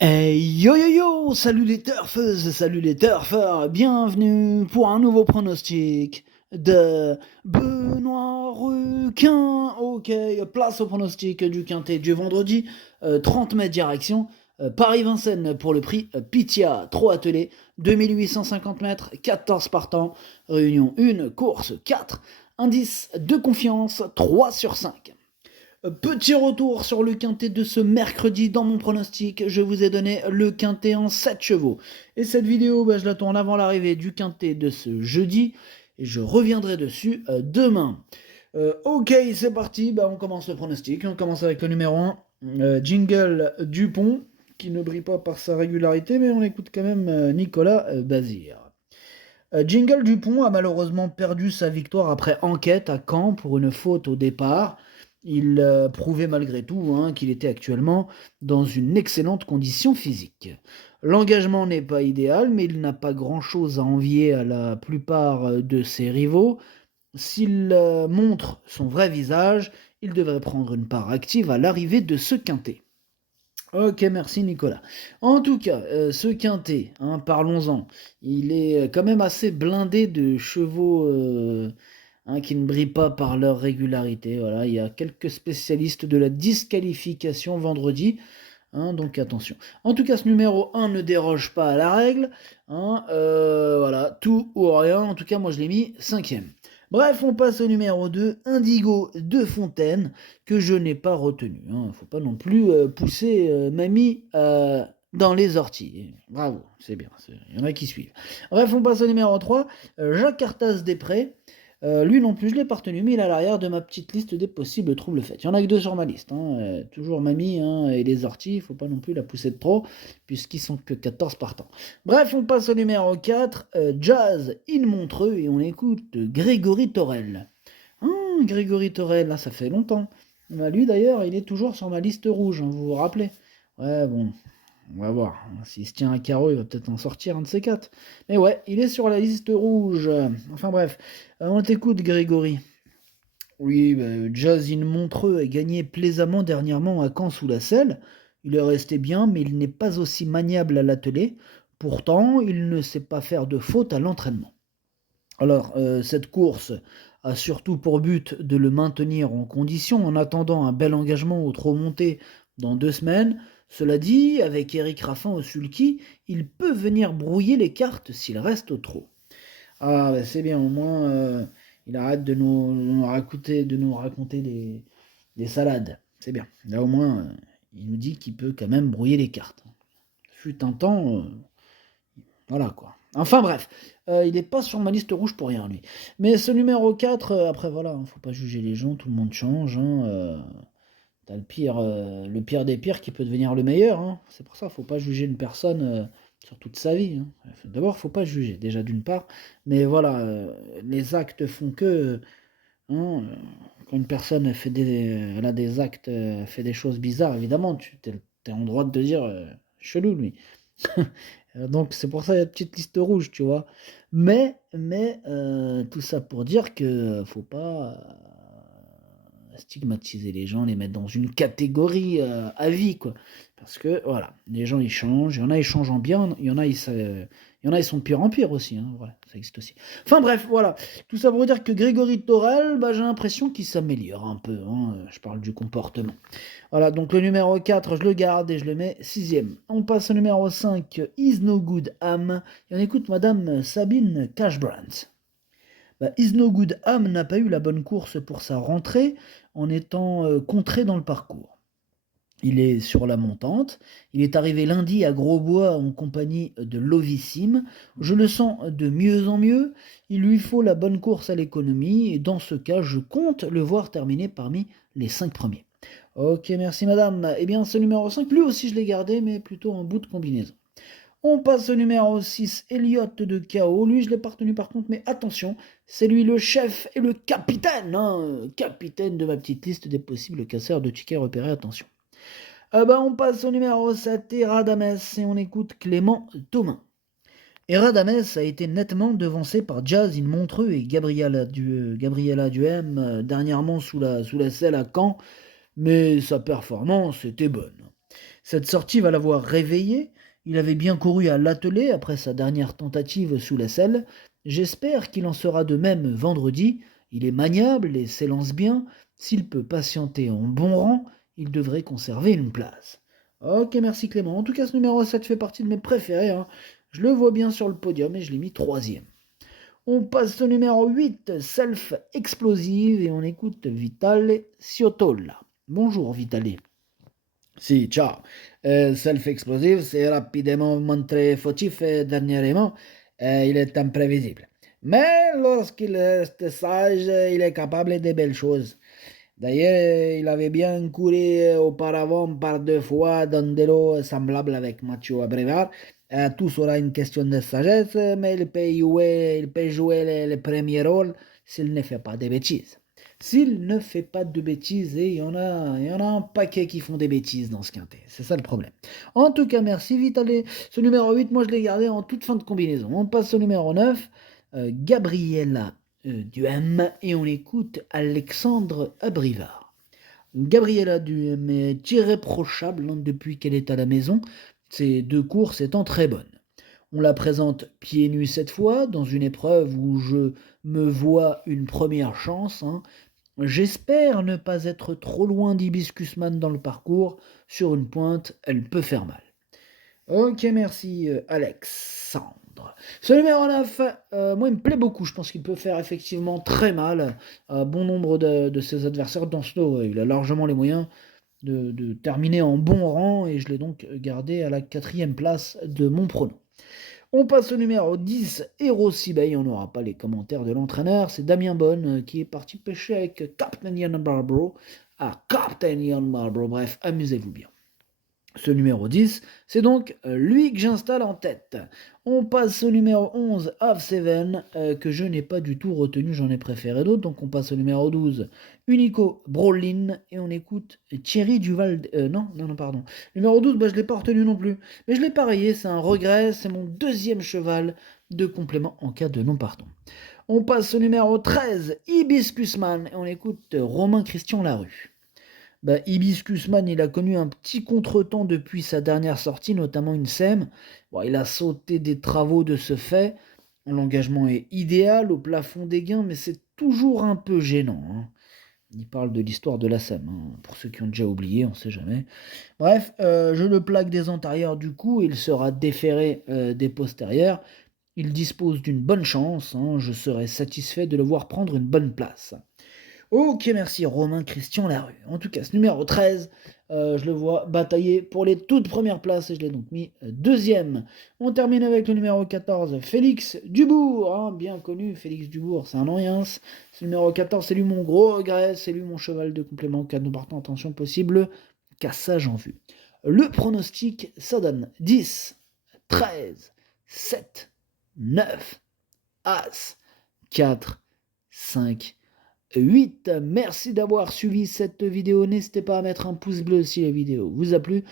Hey yo yo yo, salut les turfeuses, salut les turfeurs, bienvenue pour un nouveau pronostic de Benoît Ruquin. Ok, place au pronostic du quintet du vendredi, 30 mètres direction, Paris-Vincennes pour le prix Pitia, trop attelé, 2850 mètres, 14 partants, réunion 1, course 4, indice de confiance 3 sur 5. Petit retour sur le quintet de ce mercredi dans mon pronostic. Je vous ai donné le quintet en 7 chevaux. Et cette vidéo, je la tourne avant l'arrivée du quintet de ce jeudi. Et je reviendrai dessus demain. Ok, c'est parti. On commence le pronostic. On commence avec le numéro 1. Jingle Dupont, qui ne brille pas par sa régularité, mais on écoute quand même Nicolas Bazir. Jingle Dupont a malheureusement perdu sa victoire après enquête à Caen pour une faute au départ. Il prouvait malgré tout qu'il était actuellement dans une excellente condition physique. L'engagement n'est pas idéal, mais il n'a pas grand-chose à envier à la plupart de ses rivaux. S'il montre son vrai visage, il devrait prendre une part active à l'arrivée de ce quintet. Ok, merci Nicolas. En tout cas, ce quintet, parlons-en, il est quand même assez blindé de chevaux qui ne brillent pas par leur régularité. Voilà, il y a quelques spécialistes de la disqualification vendredi, donc attention. En tout cas, ce numéro 1 ne déroge pas à la règle. Voilà, tout ou rien. En tout cas, moi je l'ai mis 5e. Bref, on passe au numéro 2, Indigo de Fontaine, que je n'ai pas retenu. Faut pas non plus pousser mamie dans les orties. Bravo, c'est bien, il y en a qui suivent. Bref, on passe au numéro 3, Jacques Cartas Després. Lui non plus, je l'ai pas retenu, mais il est à l'arrière de ma petite liste des possibles troubles faits. Il y en a que deux sur ma liste. Toujours mamie et les orties, il faut pas non plus la pousser de trop, puisqu'ils sont que 14 partants. Bref, on passe au numéro 4, Jazz in Montreux, et on écoute Grégory Torel. Grégory Torel, là, ça fait longtemps. Lui d'ailleurs, il est toujours sur ma liste rouge, vous vous rappelez? Ouais, bon, on va voir. S'il se tient à carreau, il va peut-être en sortir un de ces quatre. Mais ouais, il est sur la liste rouge. Enfin bref, on t'écoute Grégory. Oui, Jazz in Montreux a gagné plaisamment dernièrement à Caen sous la selle. Il est resté bien, mais il n'est pas aussi maniable à l'attelé. Pourtant, il ne sait pas faire de faute à l'entraînement. Alors, cette course a surtout pour but de le maintenir en condition en attendant un bel engagement au trot monté dans 2 semaines. Cela dit, avec Eric Raffin au sulky, il peut venir brouiller les cartes s'il reste au trot. Ah, c'est bien, au moins, il arrête de nous raconter des salades. C'est bien. Là, au moins, il nous dit qu'il peut quand même brouiller les cartes. Fut un temps, voilà quoi. Enfin bref, il n'est pas sur ma liste rouge pour rien lui. Mais ce numéro 4, après voilà, faut pas juger les gens, tout le monde change. T'as le pire des pires qui peut devenir le meilleur. C'est pour ça, faut pas juger une personne sur toute sa vie. D'abord, faut pas juger, déjà d'une part. Mais voilà, les actes font que. Hein, quand une personne elle a des actes, fait des choses bizarres, évidemment, tu es en droit de te dire chelou lui. Donc c'est pour ça il y a une petite liste rouge, tu vois. Mais tout ça pour dire que faut pas stigmatiser les gens, les mettre dans une catégorie à vie, quoi. Parce que voilà, les gens ils changent, il y en a ils changent en bien, il y en a ils sont de pire en pire aussi, voilà, ça existe aussi. Enfin bref, voilà, tout ça pour dire que Grégory Torel, j'ai l'impression qu'il s'améliore un peu, je parle du comportement. Voilà, donc le numéro 4, je le garde et je le mets 6e. On passe au numéro 5, Is No Good Am, et on écoute Madame Sabine Cashbrandt. Is No Good Am n'a pas eu la bonne course pour sa rentrée en étant contré dans le parcours. Il est sur la montante. Il est arrivé lundi à Grosbois en compagnie de Lovissime. Je le sens de mieux en mieux. Il lui faut la bonne course à l'économie et dans ce cas, je compte le voir terminer parmi les 5 premiers. Ok, merci madame. Eh bien, ce numéro 5, lui aussi je l'ai gardé, mais plutôt en bout de combinaison. On passe au numéro 6, Elliot de KO. Lui, je ne l'ai pas retenu par contre, mais attention, c'est lui le chef et le capitaine, capitaine de ma petite liste des possibles casseurs de tickets repérés, attention. On passe au numéro 7, Eradames, et on écoute Clément Thomas. Eradames a été nettement devancé par Jazz in Montreux et Gabriela Duhem, dernièrement sous la selle à Caen, mais sa performance était bonne. Cette sortie va l'avoir réveillé. Il avait bien couru à l'attelé après sa dernière tentative sous la selle. J'espère qu'il en sera de même vendredi. Il est maniable et s'élance bien. S'il peut patienter en bon rang, il devrait conserver une place. Ok, merci Clément. En tout cas, ce numéro 7 fait partie de mes préférés, hein. Je le vois bien sur le podium et je l'ai mis troisième. On passe au numéro 8, Self Explosive, et on écoute Vitale Ciotola. Bonjour Vitale. Si, ciao. Self-explosive s'est rapidement montré fautif dernièrement. Il est imprévisible. Mais lorsqu'il reste sage, il est capable de belles choses. D'ailleurs, il avait bien couru auparavant par 2 fois dans des lots semblables avec Mathieu Abrevard. Tout sera une question de sagesse, mais il peut jouer le premier rôle s'il ne fait pas de bêtises. S'il ne fait pas de bêtises, et il y en a un paquet qui font des bêtises dans ce quintet. C'est ça le problème. En tout cas, merci Vitale. Ce numéro 8, moi je l'ai gardé en toute fin de combinaison. On passe au numéro 9, Gabriella Duhem, et on écoute Alexandre Abrivard. Gabriella Duhem est irréprochable, hein, depuis qu'elle est à la maison, ces 2 courses étant très bonnes. On la présente pieds nus cette fois, dans une épreuve où je me vois une première chance, hein. J'espère ne pas être trop loin d'Hibiscusman dans le parcours. Sur une pointe, elle peut faire mal. Ok, merci Alexandre. Ce numéro 9, moi il me plaît beaucoup. Je pense qu'il peut faire effectivement très mal à bon nombre de ses adversaires dans ce lot. Il a largement les moyens de terminer en bon rang et je l'ai donc gardé à la 4e place de mon prono. On passe au numéro 10, Hero Sibay. On n'aura pas les commentaires de l'entraîneur. C'est Damien Bonne qui est parti pêcher avec Captain Ian Marlborough. Captain Ian Marlborough. Bref, amusez-vous bien. Ce numéro 10, c'est donc lui que j'installe en tête. On passe au numéro 11, Have Seven, que je n'ai pas du tout retenu, j'en ai préféré d'autres. Donc on passe au numéro 12, Unico Brolin, et on écoute Thierry Duval. Non, pardon. Numéro 12, je ne l'ai pas retenu non plus. Mais je l'ai parié, c'est un regret, c'est mon 2e cheval de complément en cas de non-pardon. On passe au numéro 13, Hibiscusman, et on écoute Romain Christian Larue. Hibiscusman, il a connu un petit contretemps depuis sa dernière sortie, notamment une SEM. Il a sauté des travaux de ce fait. L'engagement est idéal au plafond des gains, mais c'est toujours un peu gênant, hein. Il parle de l'histoire de la SEM, hein. Pour ceux qui ont déjà oublié, on ne sait jamais. Bref, je le plaque des antérieurs du coup, il sera déféré des postérieurs. Il dispose d'une bonne chance, hein. Je serai satisfait de le voir prendre une bonne place. Ok, merci Romain Christian Larue. En tout cas, ce numéro 13, je le vois batailler pour les toutes premières places et je l'ai donc mis 2e. On termine avec le numéro 14, Félix Dubourg, hein, bien connu, Félix Dubourg, c'est un Oriens. Ce numéro 14, c'est lui mon gros regret, c'est lui mon cheval de complément, cas de partant, attention possible, cassage en vue. Le pronostic, ça donne 10, 13, 7, 9, As, 4, 5, 8. Merci d'avoir suivi cette vidéo. N'hésitez pas à mettre un pouce bleu si la vidéo vous a plu.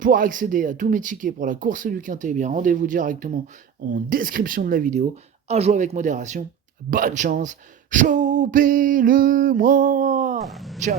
Pour accéder à tous mes tickets pour la course du quintet, rendez-vous directement en description de la vidéo. À jouer avec modération. Bonne chance. Chopez-le moi. Ciao.